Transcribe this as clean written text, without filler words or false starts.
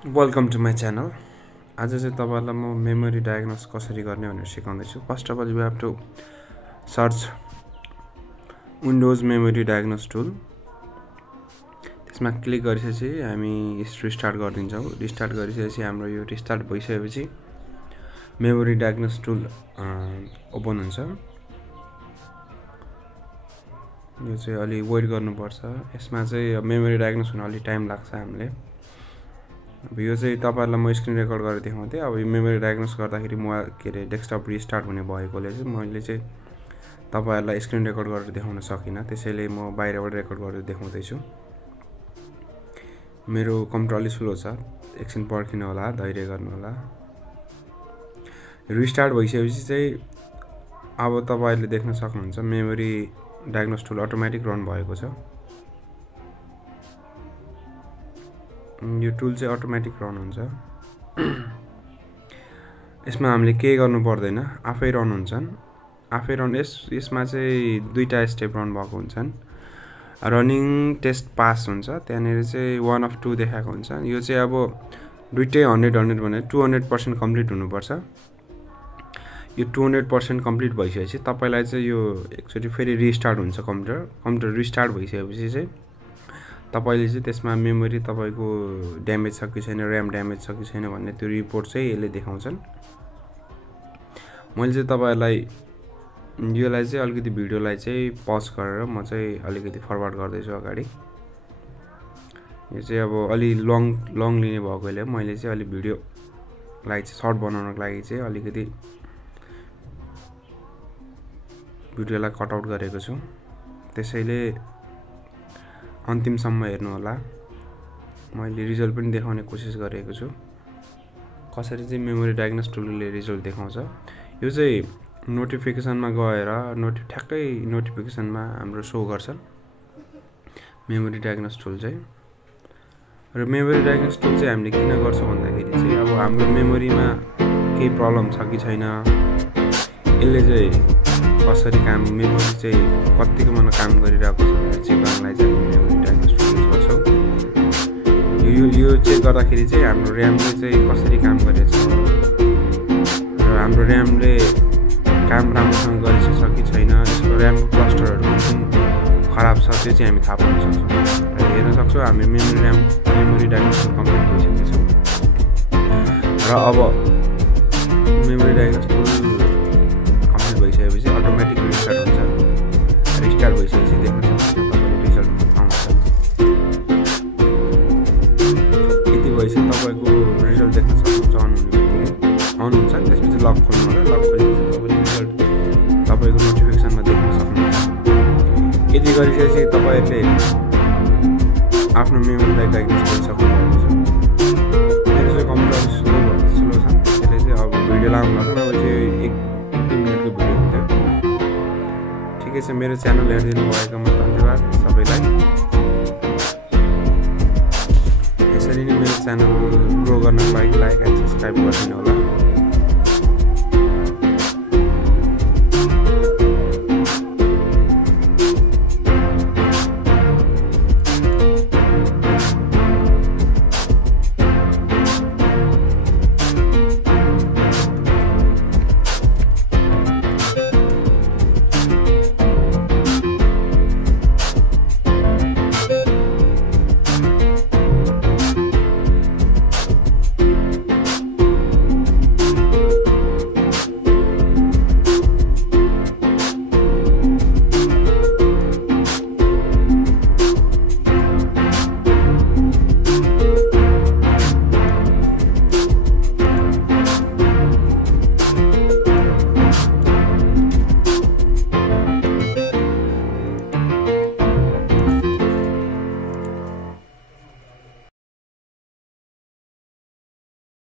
Welcome to my channel. आज चाहिँ तपाईहरुलाई म मेमोरी डायग्नोस कसरी गर्ने भनेर सिकाउँदैछु। First of all you have to search Windows memory diagnose tool. त्यसमा क्लिक गरिसकेपछि हामी रिस्टार्ट गरिदिन्छौँ। रिस्टार्ट गरिसकेपछि हाम्रो यो रिस्टार्ट भइसकेपछि मेमोरी डायग्नोस टुल ओपन हुन्छ। यो चाहिँ अलि वेट गर्नुपर्छ। यसमा चाहिँ मेमोरी डायग्नोस हुन अलि टाइम लाग्छ हामीले। अब यो चाहिँ तपाईहरुलाई म स्क्रिन रेकर्ड गरेर देखाउँथे। अब यो मेमोरी डायग्नोस गर्दाखेरि म डेस्कटप रिस्टार्ट हुने भएकोले चाहिँ मैले चाहिँ तपाईहरुलाई स्क्रिन रेकर्ड गरेर देखाउन सकिनँ। त्यसैले म बाहिरबाट रेकर्ड गरेर देखाउँदै छु। मेरो कम्प्युटर अलि स्लो छ, एकछिन पर्खिनु होला, धैर्य गर्नु होला। रिस्टार्ट भइसकेपछि चाहिँ अब तपाईहरुले देख्न सक्नुहुन्छ memory diagnose tool automatic run भएको छ। यो टुल चाहिँ अटोमेटिक रन हुन्छ। यसमा हामीले केही गर्नु पर्दैन, आफै रन हुन्छन्। आफै रन यसमा चाहिँ दुईटा स्टेप रन भएको हुन्छन्। रनिङ टेस्ट पास हुन्छ, त्यहाँनेर चाहिँ 1 of 2 देखाएको हुन्छ। यो चाहिँ अब दुईटै 100 भने 200% कम्प्लिट हुनुपर्छ। यो 200% कम्प्लिट भइसकेपछि तपाईलाई चाहिँ यो एकचोटी फेरि रिस्टार्ट हुन्छ। कम्प्युटर रिस्टार्ट भइसकेपछि चाहिँ तपाईले चाहिँ त्यसमा मेमोरी तपाईको ड्यामेज छ कि छैन, र्याम ड्यामेज छ कि छैन भन्ने त्यो रिपोर्ट चाहिँ यसले देखाउँछन्। मैले चाहिँ तपाईहरुलाई योलाई चाहिँ अलिकति भिडियोलाई चाहिँ पज गरेर म चाहिँ अलिकति फरवर्ड गर्दै छु अगाडि। यो चाहिँ अब अलि लङ लिने भएकोले मैले चाहिँ अलि भिडियोलाई चाहिँ सर्ट बनाउनको लागि चाहिँ अलिकति भिडियोलाई कट आउट गरेको छु। त्यसैले अन्तिमसम्म हेर्नु होला। मैले रिजल्ट पनि देखाउने कोसिस गरेको छु, कसरी चाहिँ मेमोरी डायग्नोस टुलले रिजल्ट देखाउँछ। यो चाहिँ नोटिफिकेसनमा गएर ठ्याक्कै नोटिफिकेसनमा हाम्रो शो गर्छ मेमोरी डायग्नोस टुल चाहिँ। र मेमोरी डायग्नोस टुल चाहिँ हामीले किन गर्छौँ भन्दाखेरि चाहिँ अब हाम्रो मेमोरीमा केही प्रब्लम छ कि छैन, यसले चाहिँ कसरी काम, मेमोरी चाहिँ कतिको मन काम गरिरहेको छ भनेर चेक गर्नलाई चाहिँ हामी मेमोरी डायग्नोस टुल युज गर्छौँ। यो चेक गर्दाखेरि चाहिँ हाम्रो र्यामले चाहिँ कसरी काम गरेछ र हाम्रो र्यामले काम राम्रोसँग गरिसक्छ कि छैन, यसको र्यामको क्लस्टरहरू जुन खराब छ त्यो चाहिँ हामी थाहा पाउन सक्छौँ। र हेर्न सक्छौँ हामी मेमोरी डायग्नोस कम्प्लिट भइसकेको छ। र अब मेमोरी डायग्नोस टुल कम्प्लिट भइसकेपछि अटोमेटिक रिस्टार्ट हुन्छ। रिस्टार्ट भइसकेपछि देख्न सक्नुहुन्छ तपाईले रिजल्ट आउँछ। यति भइसक्यो तपाईको रिजल्ट देख्न सक्नुहुन्छ। अन हुने बित्तिकै अन हुन्छ, त्यसपछि लक खोल्नु होला। लक खोलेपछि तपाईले रिजल्ट तपाईको नोटिफिकेसनमा देख्न सक्नुहुन्छ। यति गरिसकेपछि तपाईहरुले आफ्नो मेमोरीलाई डायग्नोस गर्न सक्नुहुन्छ। मेरो चाहिँ कम्प्युटर स्लो छ, त्यसैले चाहिँ अब भिडियो लामो भएको नभए चाहिँ 1-2 मिनेटको भिडियो हुन्थ्यो। ठिकै छ, मेरो च्यानल हेरिदिनु भएकोमा धन्यवाद सबैलाई। यसरी नै मेरो च्यानल ग्रो गर्नको लागि लाइक एन्ड सब्स्क्राइब गरिदिनु होला।